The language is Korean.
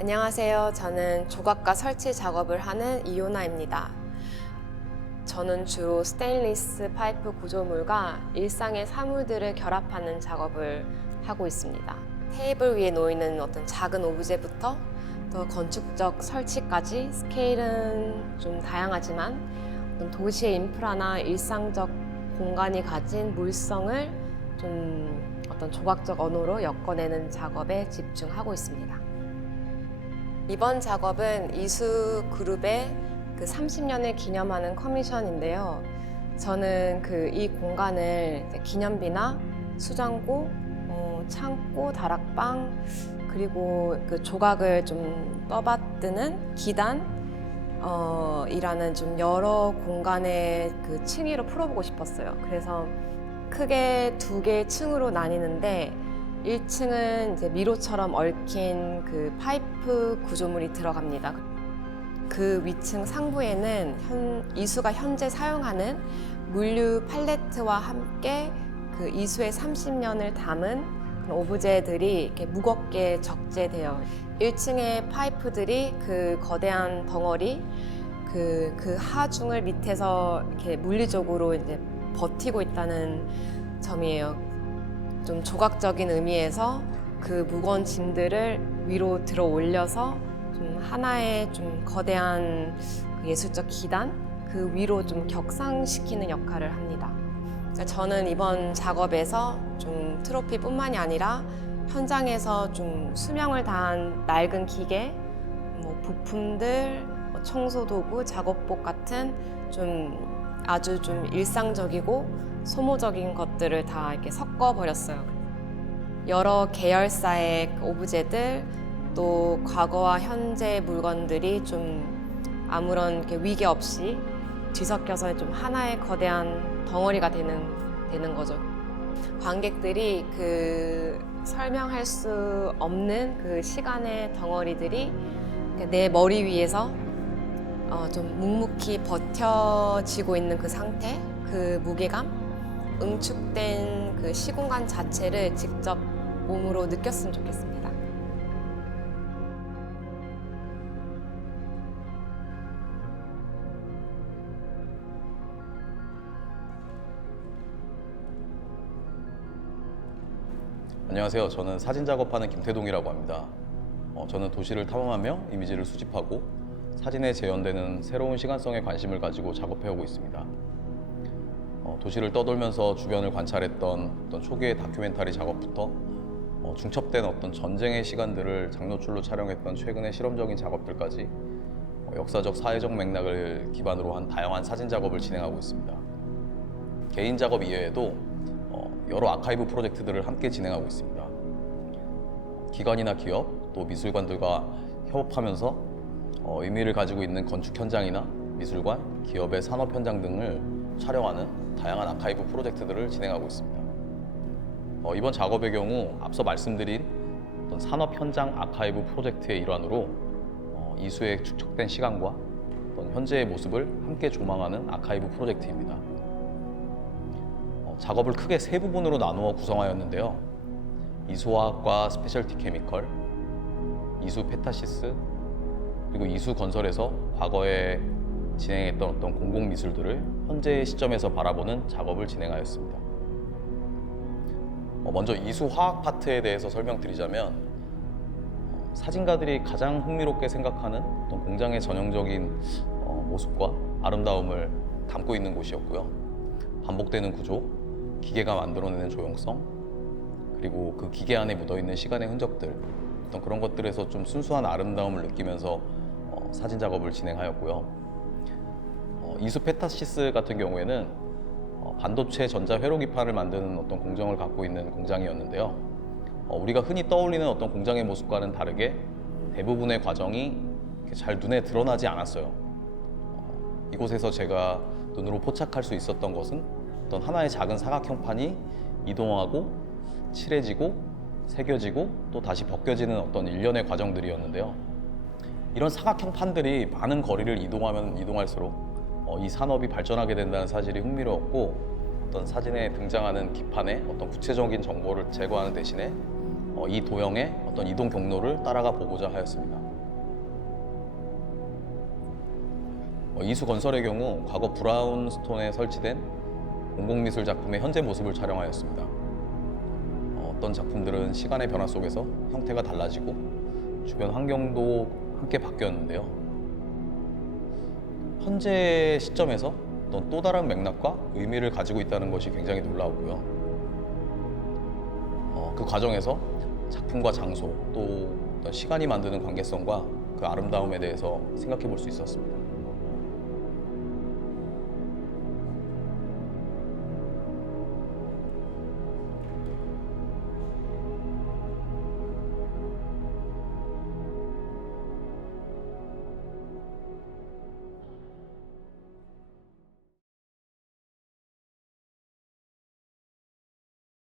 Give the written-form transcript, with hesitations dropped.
안녕하세요. 저는 조각과 설치 작업을 하는 이요나입니다. 저는 주로 스테인리스 파이프 구조물과 일상의 사물들을 결합하는 작업을 하고 있습니다. 테이블 위에 놓이는 어떤 작은 오브제부터 더 건축적 설치까지 스케일은 좀 다양하지만 어떤 도시의 인프라나 일상적 공간이 가진 물성을 좀 어떤 조각적 언어로 엮어내는 작업에 집중하고 있습니다. 이번 작업은 이수 그룹의 그 30년을 기념하는 커미션인데요. 저는 이 공간을 기념비나 수장고, 창고, 다락방, 그리고 그 조각을 좀 떠받드는 기단, 이라는 좀 여러 공간의 그 층위로 풀어보고 싶었어요. 그래서 크게 두 개의 층으로 나뉘는데 1층은 이제 미로처럼 얽힌 그 파이프 구조물이 들어갑니다. 그 위층 상부에는 이수가 현재 사용하는 물류 팔레트와 함께 그 이수의 30년을 담은 오브제들이 이렇게 무겁게 적재되어 1층의 파이프들이 그 거대한 덩어리 그 하중을 밑에서 이렇게 물리적으로 이제 버티고 있다는 점이에요. 좀 조각적인 의미에서 그 무거운 짐들을 위로 들어 올려서 좀 하나의 좀 거대한 예술적 기단 그 위로 좀 격상시키는 역할을 합니다. 저는 이번 작업에서 좀 트로피뿐만이 아니라 현장에서 좀 수명을 다한 낡은 기계, 부품들, 청소도구, 작업복 같은 좀 아주 좀 일상적이고 소모적인 것들을 다 이렇게 섞어 버렸어요. 여러 계열사의 오브제들 또 과거와 현재의 물건들이 좀 아무런 이렇게 위계 없이 뒤섞여서 좀 하나의 거대한 덩어리가 되는 거죠. 관객들이 그 설명할 수 없는 그 시간의 덩어리들이 내 머리 위에서 좀 묵묵히 버텨지고 있는 그 상태, 그 무게감, 응축된 그 시공간 자체를 직접 몸으로 느꼈으면 좋겠습니다. 안녕하세요. 저는 사진 작업하는 김태동이라고 합니다. 저는 도시를 탐험하며 이미지를 수집하고 사진에 재현되는 새로운 시간성에 관심을 가지고 작업해오고 있습니다. 도시를 떠돌면서 주변을 관찰했던 어떤 초기의 다큐멘터리 작업부터 중첩된 어떤 전쟁의 시간들을 장노출로 촬영했던 최근의 실험적인 작업들까지 역사적 사회적 맥락을 기반으로 한 다양한 사진 작업을 진행하고 있습니다. 개인 작업 이외에도 여러 아카이브 프로젝트들을 함께 진행하고 있습니다. 기관이나 기업, 또 미술관들과 협업하면서 의미를 가지고 있는 건축 현장이나 미술관, 기업의 산업 현장 등을 촬영하는 다양한 아카이브 프로젝트들을 진행하고 있습니다. 이번 작업의 경우 앞서 말씀드린 어떤 산업 현장 아카이브 프로젝트의 일환으로 이수의 축적된 시간과 어떤 현재의 모습을 함께 조망하는 아카이브 프로젝트입니다. 작업을 크게 세 부분으로 나누어 구성하였는데요. 이수화학과 스페셜티 케미컬, 이수 페타시스, 그리고 이수 건설에서 과거에 진행했던 어떤 공공미술들을 현재의 시점에서 바라보는 작업을 진행하였습니다. 먼저 이수화학 파트에 대해서 설명드리자면 사진가들이 가장 흥미롭게 생각하는 어떤 공장의 전형적인 모습과 아름다움을 담고 있는 곳이었고요. 반복되는 구조, 기계가 만들어내는 조형성, 그리고 그 기계 안에 묻어있는 시간의 흔적들 어떤 그런 것들에서 좀 순수한 아름다움을 느끼면서 사진 작업을 진행하였고요. 이수 페타시스 같은 경우에는 반도체 전자 회로기판을 만드는 어떤 공정을 갖고 있는 공장이었는데요. 우리가 흔히 떠올리는 어떤 공장의 모습과는 다르게 대부분의 과정이 잘 눈에 드러나지 않았어요. 이곳에서 제가 눈으로 포착할 수 있었던 것은 어떤 하나의 작은 사각형 판이 이동하고 칠해지고 새겨지고 또 다시 벗겨지는 어떤 일련의 과정들이었는데요. 이런 사각형 판들이 많은 거리를 이동하면 이동할수록 이 산업이 발전하게 된다는 사실이 흥미로웠고 어떤 사진에 등장하는 기판의 어떤 구체적인 정보를 제거하는 대신에 이 도형의 어떤 이동 경로를 따라가 보고자 하였습니다. 이수건설의 경우 과거 브라운스톤에 설치된 공공미술 작품의 현재 모습을 촬영하였습니다. 어떤 작품들은 시간의 변화 속에서 형태가 달라지고 주변 환경도 함께 바뀌었는데요. 현재 시점에서 어떤 또 다른 맥락과 의미를 가지고 있다는 것이 굉장히 놀라웠고요. 그 과정에서 작품과 장소 또 어떤 시간이 만드는 관계성과 그 아름다움에 대해서 생각해 볼 수 있었습니다.